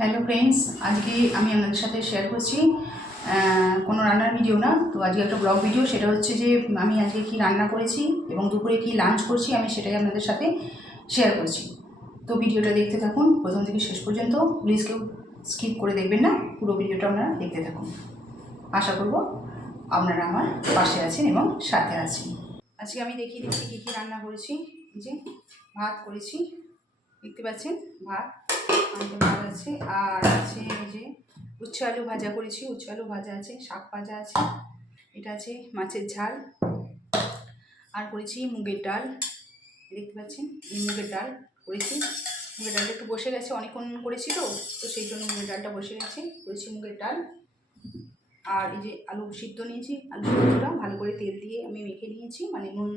Hello friends, আজকে আমি আপনাদের সাথে শেয়ার করছি কোনো রান্নার ভিডিও না। তো আজকে একটা ব্লগ ভিডিও। সেটা হচ্ছে যে আমি আজকে কি রান্না করেছি এবং দুপুরে কি লাঞ্চ করছি আমি সেটাই আপনাদের সাথে শেয়ার করছি। তো ভিডিওটা দেখতে থাকুন প্রথম থেকে শেষ পর্যন্ত। প্লিজ কেউ স্কিপ করে দেখবেন না, পুরো ভিডিওটা আপনারা দেখতে থাকুন। আশা করব আপনারা আমার পাশে আছেন এবং সাথে আছেন। আজকে আমি দেখিয়ে দিচ্ছি কী কী রান্না করেছি। যে ভাত করেছি, দেখতে পাচ্ছেন ভাত ভাত আছে, আর আছে এই যে উচ্ছে আলু ভাজা করেছি, উচ্ছে আলু ভাজা আছে, শাক ভাজা আছে, এটা আছে মাছের ঝাল, আর করেছি মুগের ডাল। দেখতে পাচ্ছেন এই মুগের ডাল করেছি। মুগের ডালটা একটু বসে গেছে, অনেকক্ষণ করেছি তো সেই জন্য মুগের ডালটা বসে গেছে। করেছি মুগের ডাল। আর এই যে আলু সিদ্ধ নিয়েছি, আলু সিদ্ধটা ভালো করে তেল দিয়ে আমি মেখে নিয়েছি, মানে নুন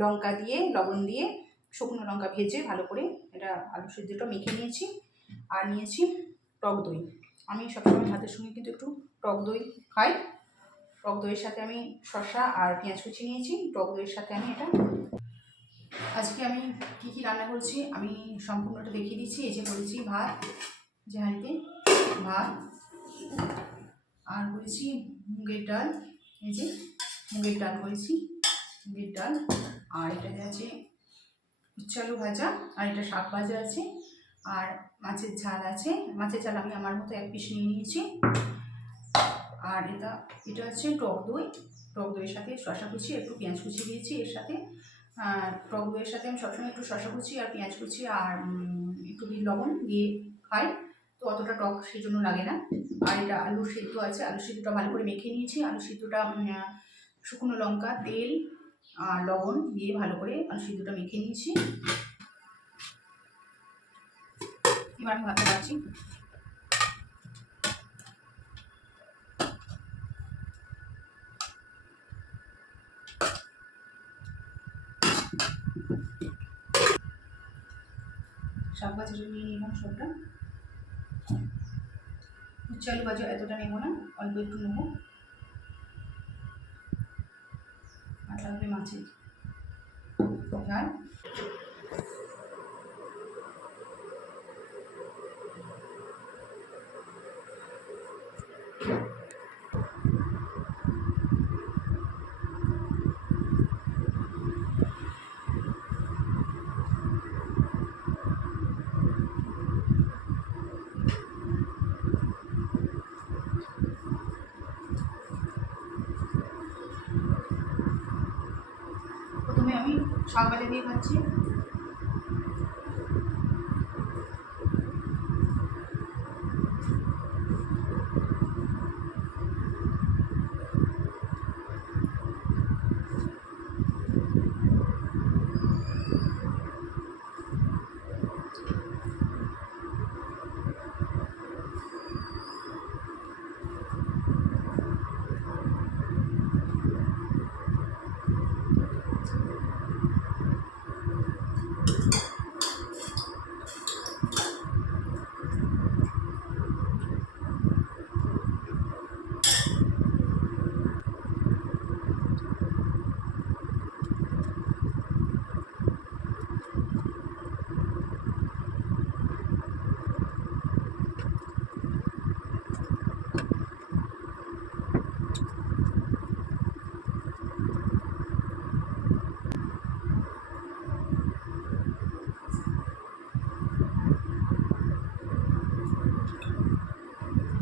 লঙ্কা দিয়ে লবণ দিয়ে শুকনো লঙ্কা ভেজে ভালো করে এটা আলু সিদ্ধটা মেখে নিয়েছি। আর নিয়েছি টক দই। আমি সবসময় ভাতের সঙ্গে কিন্তু একটু টক দই খাই। টক দইয়ের সাথে আমি শসা আর পেঁয়াজ কুচি নিয়েছি। টক দইয়ের সাথে আমি এটা আজকে আমি কী কী রান্না করছি আমি সম্পূর্ণটা দেখিয়ে দিচ্ছি। এই যে করেছি ভাত, যে হাঁড়িতে ভাত, আর করেছি মুগের ডাল। এই যে মুগের ডাল করেছি, মুগের ডাল। আর এটাতে আছে উচ্ছে আলু ভাজা, আর এটা শাক ভাজা আছে, আর মাছের ঝাল আছে। মাছের ঝাল আমি আমার মতো এক পিস নিয়ে নিয়েছি। আর এটা হচ্ছে টক দই। টক দইয়ের সাথে শসা কুচি, একটু পেঁয়াজ কুচি দিয়েছি এর সাথে। টক দইয়ের সাথে আমি সবসময় একটু শসা কুচি আর পেঁয়াজ কুচি আর একটু লবণ দিয়ে খাই, তো অতটা টক সেই জন্য লাগে না। আর এটা আলু সিদ্ধ আছে, আলু সিদ্ধটা ভালো করে মেখে নিয়েছি। আলু সিদ্ধটা শুকনো লঙ্কা, তেল আর লবণ দিয়ে ভালো করে আলু সিদ্ধটা মেখে নিয়েছি। এবার আমি ভাতটা পাচ্ছি। শাক ভাজাটা নিয়ে নিলাম সবটা। উচ্ছে আলু ভাজা এতটা নেব না, অল্প একটু নেবো। আর তারপরে মাছের ঝাল। প্রথমে আমি শাক ভাজা দিয়ে খাচ্ছি।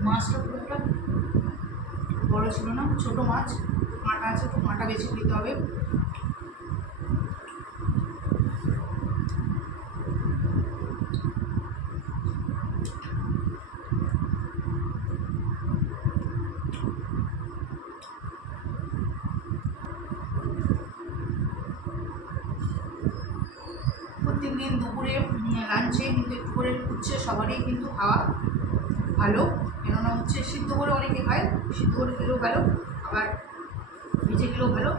মাছটা পুরোটা বড় ছিল না, ছোটো মাছ, কাঁটা আছে তো কাঁটা বেছে দিতে হবে। প্রত্যেকদিন দুপুরে লাঞ্চে কিন্তু একটু করে উচ্ছে সবারই কিন্তু খাওয়া ভালো, কেননা উচ্ছে সিদ্ধ করে অনেকে খায়, সিদ্ধ করে খেলেও ভালো, আবার ভেজে খেলেও ভালো।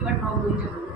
এবার টক দইটা দেবো।